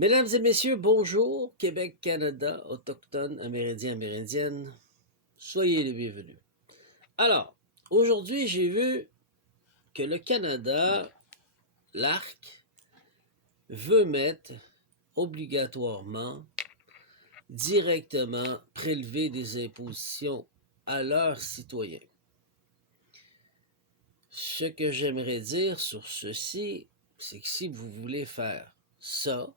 Mesdames et messieurs, bonjour, Québec, Canada, autochtones, amérindiens, amérindiennes, soyez les bienvenus. Alors, aujourd'hui, j'ai vu que le Canada, l'ARC, veut mettre obligatoirement, directement, prélever des impositions à leurs citoyens. Ce que j'aimerais dire sur ceci, c'est que si vous voulez faire ça,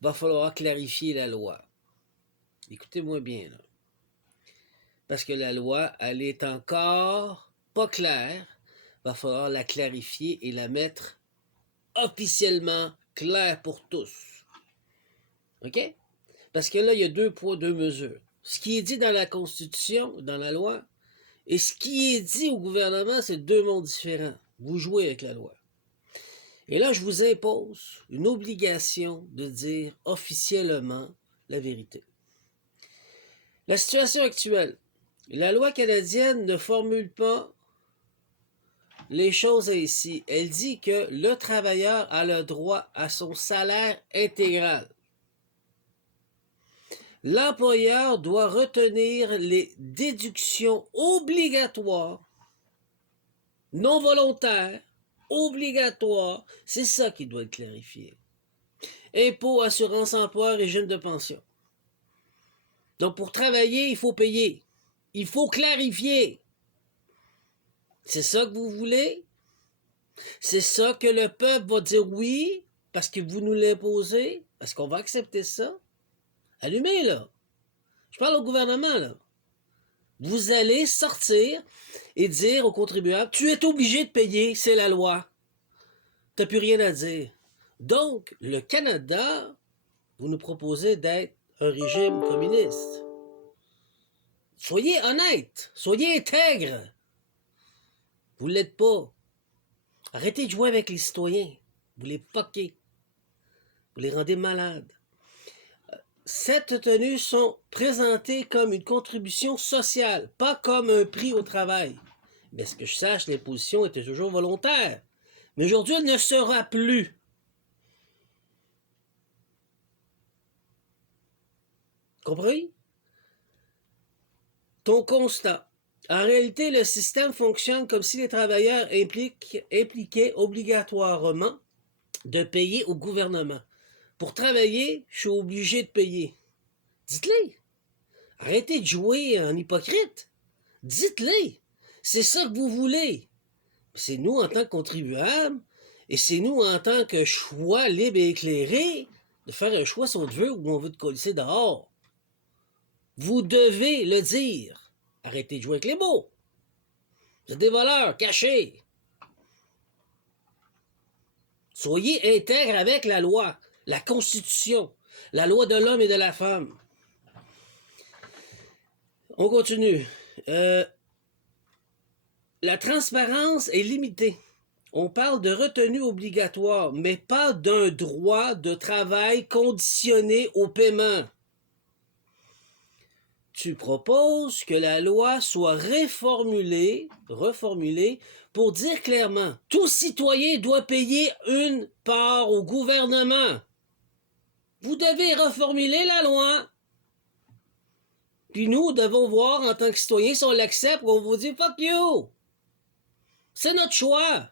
va falloir clarifier la loi. Écoutez-moi bien, là. Parce que la loi, elle est encore pas claire. Va falloir la clarifier et la mettre officiellement claire pour tous. OK? Parce que là, il y a deux poids, deux mesures. Ce qui est dit dans la Constitution, dans la loi, et ce qui est dit au gouvernement, c'est deux mondes différents. Vous jouez avec la loi. Et là, je vous impose une obligation de dire officiellement la vérité. La situation actuelle, la loi canadienne ne formule pas les choses ainsi. Elle dit que le travailleur a le droit à son salaire intégral. L'employeur doit retenir les déductions obligatoires, non volontaires, obligatoires. C'est ça qui doit être clarifié. Impôts, assurance emploi, régime de pension. Donc pour travailler, il faut payer. Il faut clarifier. C'est ça que vous voulez? C'est ça que le peuple va dire oui, parce que vous nous l'imposez, parce qu'on va accepter ça? Allumez, là. Je parle au gouvernement, là. Vous allez sortir et dire aux contribuables, tu es obligé de payer, c'est la loi. T'as plus rien à dire. Donc, le Canada, vous nous proposez d'être un régime communiste. Soyez honnête, soyez intègre. Vous ne l'êtes pas. Arrêtez de jouer avec les citoyens. Vous les poquez. Vous les rendez malades. Cette tenues sont présentées comme une contribution sociale, pas comme un prix au travail. Mais ce que je sache, l'imposition était toujours volontaire. Mais aujourd'hui, elle ne sera plus. Compris? Ton constat. En réalité, le système fonctionne comme si les travailleurs impliquaient obligatoirement de payer au gouvernement. Pour travailler, je suis obligé de payer. Dites-le. Arrêtez de jouer en hypocrite. Dites-le. C'est ça que vous voulez. C'est nous en tant que contribuables et c'est nous en tant que choix libre et éclairé de faire un choix si on te veut ou on veut te coller dehors. Vous devez le dire. Arrêtez de jouer avec les mots. Vous êtes des voleurs, cachés. Soyez intègres avec la loi, la Constitution, la loi de l'homme et de la femme. On continue. La transparence est limitée. On parle de retenue obligatoire, mais pas d'un droit de travail conditionné au paiement. Tu proposes que la loi soit reformulée pour dire clairement, tout citoyen doit payer une part au gouvernement. Vous devez reformuler la loi. Puis nous devons voir en tant que citoyens si on l'accepte ou on vous dit fuck you. C'est notre choix.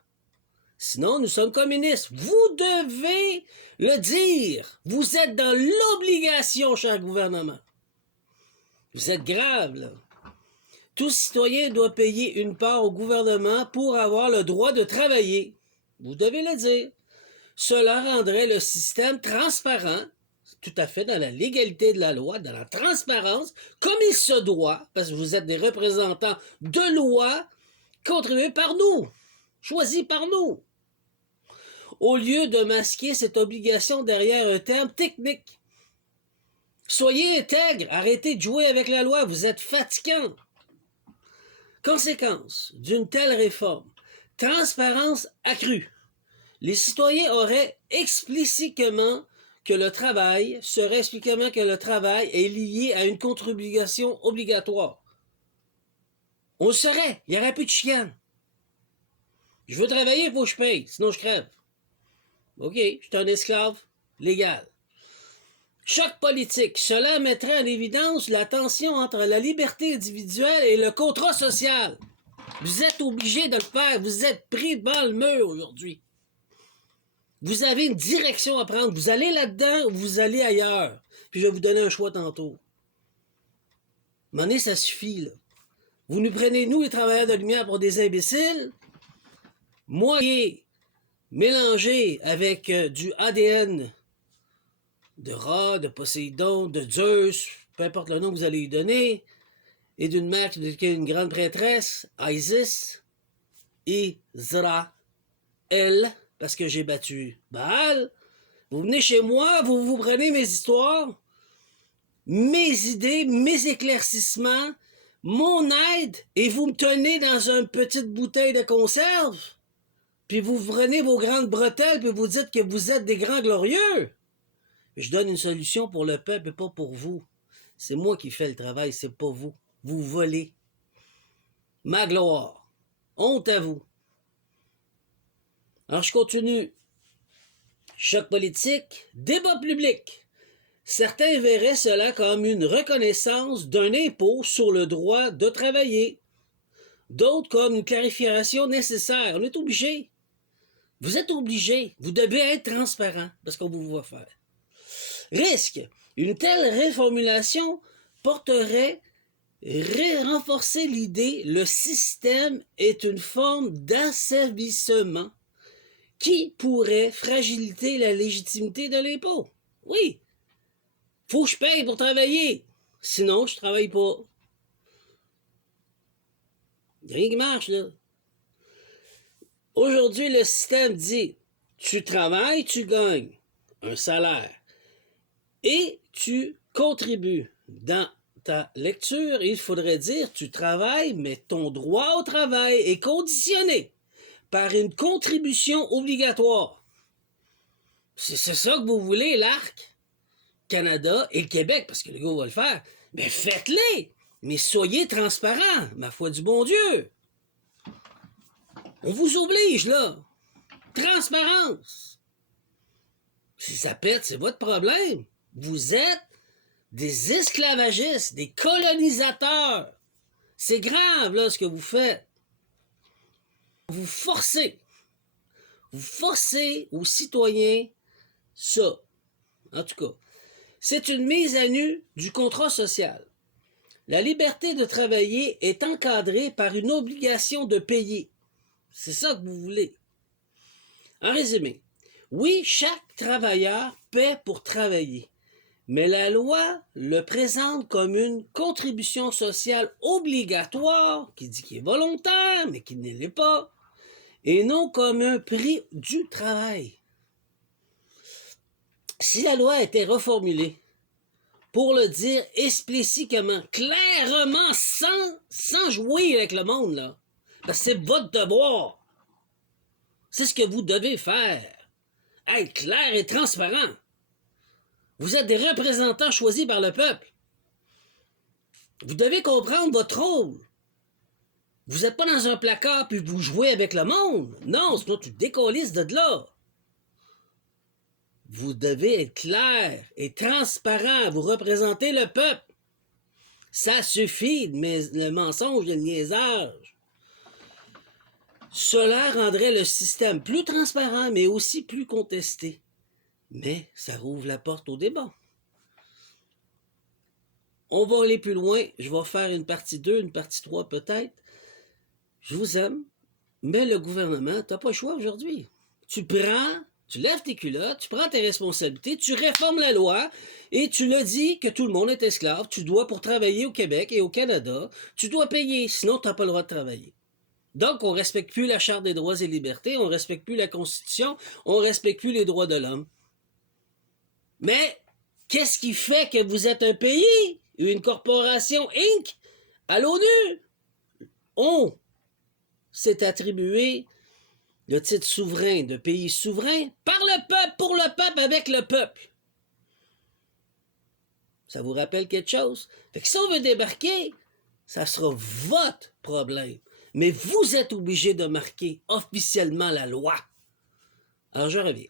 Sinon, nous sommes communistes. Vous devez le dire. Vous êtes dans l'obligation, cher gouvernement. Vous êtes grave, là. Tout citoyen doit payer une part au gouvernement pour avoir le droit de travailler. Vous devez le dire. Cela rendrait le système transparent, tout à fait dans la légalité de la loi, dans la transparence, comme il se doit, parce que vous êtes des représentants de loi contribués par nous, choisis par nous. Au lieu de masquer cette obligation derrière un terme technique. Soyez intègres, arrêtez de jouer avec la loi, vous êtes fatigants. Conséquence d'une telle réforme, transparence accrue. Les citoyens auraient explicitement que le travail est lié à une contribution obligatoire. On le saurait, il n'y aurait plus de chicane. Je veux travailler, il faut que je paye, sinon je crève. OK, je suis un esclave. légal. Choc politique. Cela mettrait en évidence la tension entre la liberté individuelle et le contrat social. Vous êtes obligé de le faire. Vous êtes pris devant le mur aujourd'hui. Vous avez une direction à prendre. Vous allez là-dedans ou vous allez ailleurs. Puis je vais vous donner un choix tantôt. À un moment donné, ça suffit, là. Vous nous prenez, nous, les travailleurs de lumière, pour des imbéciles. Moi, qui est mélangé avec du ADN de Ra, de Poséidon, de Zeus, peu importe le nom que vous allez lui donner, et d'une mère qui est une grande prêtresse, Isis, Israël, parce que j'ai battu Baal. Vous venez chez moi, vous prenez mes histoires, mes idées, mes éclaircissements, mon aide, et vous me tenez dans une petite bouteille de conserve, puis vous prenez vos grandes bretelles, puis vous dites que vous êtes des grands glorieux. Je donne une solution pour le peuple et pas pour vous. C'est moi qui fais le travail, c'est pas vous. Vous volez. Ma gloire. Honte à vous. Alors je continue. Choc politique, débat public. Certains verraient cela comme une reconnaissance d'un impôt sur le droit de travailler. D'autres comme une clarification nécessaire. On est obligé. Vous êtes obligé. Vous devez être transparent parce qu'on vous voit faire. Risque. Une telle reformulation porterait renforcer l'idée le système est une forme d'asservissement qui pourrait fragiliser la légitimité de l'impôt. Oui. Faut que je paye pour travailler. Sinon, je travaille pas. Il n'y a rien qui marche, là. Aujourd'hui, le système dit tu travailles, tu gagnes un salaire. Et tu contribues. Dans ta lecture, il faudrait dire tu travailles, mais ton droit au travail est conditionné par une contribution obligatoire. C'est ça que vous voulez, l'ARC, Canada et le Québec, parce que le gars va le faire. Mais faites-les! Mais soyez transparents, ma foi du bon Dieu! On vous oblige, là! Transparence! Si ça pète, c'est votre problème. Vous êtes des esclavagistes, des colonisateurs. C'est grave, là, ce que vous faites. Vous forcez aux citoyens ça. En tout cas, c'est une mise à nu du contrat social. La liberté de travailler est encadrée par une obligation de payer. C'est ça que vous voulez. En résumé, oui, chaque travailleur paie pour travailler. Mais la loi le présente comme une contribution sociale obligatoire, qui dit qu'il est volontaire, mais qui ne l'est pas, et non comme un prix du travail. Si la loi était reformulée pour le dire explicitement, clairement, sans jouer avec le monde, là, parce que c'est votre devoir, c'est ce que vous devez faire, être clair et transparent. Vous êtes des représentants choisis par le peuple. Vous devez comprendre votre rôle. Vous n'êtes pas dans un placard puis vous jouez avec le monde. Non, sinon tu te décollisses de là. Vous devez être clair et transparent. Vous représentez le peuple. Ça suffit, mais le mensonge et le niaisage. Cela rendrait le système plus transparent, mais aussi plus contesté. Mais ça rouvre la porte au débat. On va aller plus loin. Je vais faire une partie 2, une partie 3 peut-être. Je vous aime, mais le gouvernement, t'as pas le choix aujourd'hui. Tu lèves tes culottes, tu prends tes responsabilités, tu réformes la loi et tu le dis que tout le monde est esclave. Tu dois, pour travailler au Québec et au Canada, tu dois payer, sinon tu n'as pas le droit de travailler. Donc, on ne respecte plus la Charte des droits et libertés, on ne respecte plus la Constitution, on ne respecte plus les droits de l'homme. Mais, qu'est-ce qui fait que vous êtes un pays, une corporation Inc. à l'ONU? On s'est attribué le titre souverain de pays souverain par le peuple, pour le peuple, avec le peuple. Ça vous rappelle quelque chose? Fait que si on veut débarquer, ça sera votre problème. Mais vous êtes obligé de marquer officiellement la loi. Alors je reviens.